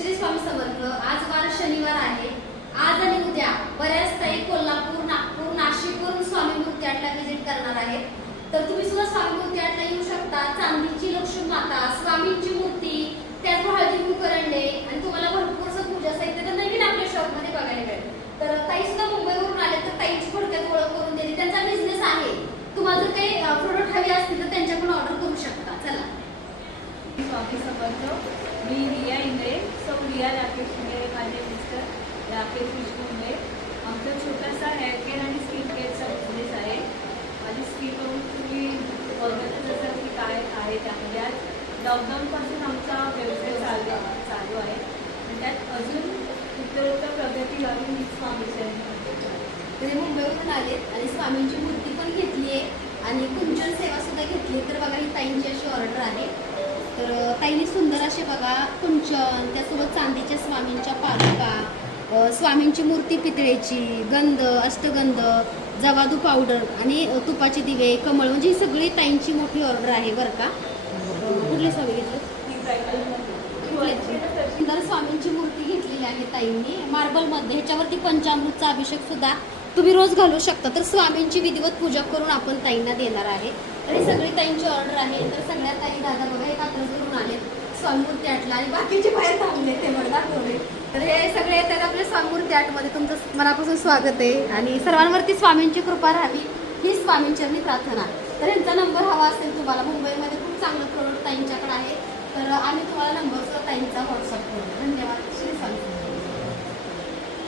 श्री स्वामी समर्थ आज वार शनिवार आहे. आज आणि उद्या बऱ्याच ताई कोल्हापूर नागपूर नाशिकवरून स्वामी मूर्ती व्हिजिट करणार आहेत. तर तुम्ही सुद्धा स्वामी मूर्ती येऊ शकता. चांदीची लक्ष्मी माता स्वामींची मूर्ती त्यात हळदी कुकरंडे आणि तुम्हाला भरपूर असं पूजा साहित्य तर नवीन आपल्या शॉपमध्ये बघायला मिळेल. तर ताई सुद्धा मुंबईवरून आले तर ताईची थोडक्यात ओळख करून दिली त्यांचा बिझनेस आहे. तुम्हाला जर काही प्रोडक्ट हवे असतील तर त्यांच्याकडून ऑर्डर करू शकता. चला. स्वामी समर्थ मी रिया इंगळे सौ रिया राकेश इंगळे माझे मिस्टर राकेश विष्णुंगळे आमचा छोटासा हेअर केअर आणि स्किन केअरचा बिझनेस आहे. माझी स्किन बघून तुम्ही बघतच असाल की काय आहे त्यामध्ये. आज लॉकडाऊनपासून आमचा व्यवसाय चालू चालू आहे. आणि त्यात अजून उत्तरोत्तर प्रगती व्हावी मी स्वामी ते मुंबईवरून आलेत आणि स्वामींची मूर्ती पण घेतली आहे आणि कुंचन सेवा सुद्धा घेतली तर बघा ही ताईंची अशी ऑर्डर आहे. तर ताईने ताईंनी सुंदर असे बघा कुंचन त्यासोबत चांदीच्या स्वामींच्या पादुका स्वामींची मूर्ती पितळेची गंध अष्टगंध जवादू पावडर आणि तुपाचे दिवे कमळ म्हणजे ही सगळी ताईंची मोठी ऑर्डर आहे बरं का? कुठले स्वामी घेतलं? सुंदर स्वामींची मूर्ती घेतलेली आहे ताईंनी. मार्बलमध्ये ह्याच्यावरती पंचामृतचा अभिषेक सुद्धा तुम्ही रोज घालू शकता. तर स्वामींची विधिवत पूजा करून आपण ताईंना देणार आहे. तर ही सगळी ताईंची ऑर्डर आहे तर सगळ्या ताई दादा बघा हे कात्र करून आले. स्वामीमूर्ती आटला आणि बाकीचे बाहेर थांबले ते मला दाखवले तर हे सगळे येतात आपल्या स्वामीमूर्ती आटमध्ये तुमचं मनापासून स्वागत आहे. आणि सर्वांवरती स्वामींची कृपा राहावी ही स्वामींचरणी प्रार्थना तर यांचा नंबर हवा असेल तुम्हाला. मुंबईमध्ये खूप चांगलं प्रोडक्ट ताईंच्याकडे आहे. तर आम्ही तुम्हाला नंबर सुद्धा ताईंचा व्हॉट्सअप करू.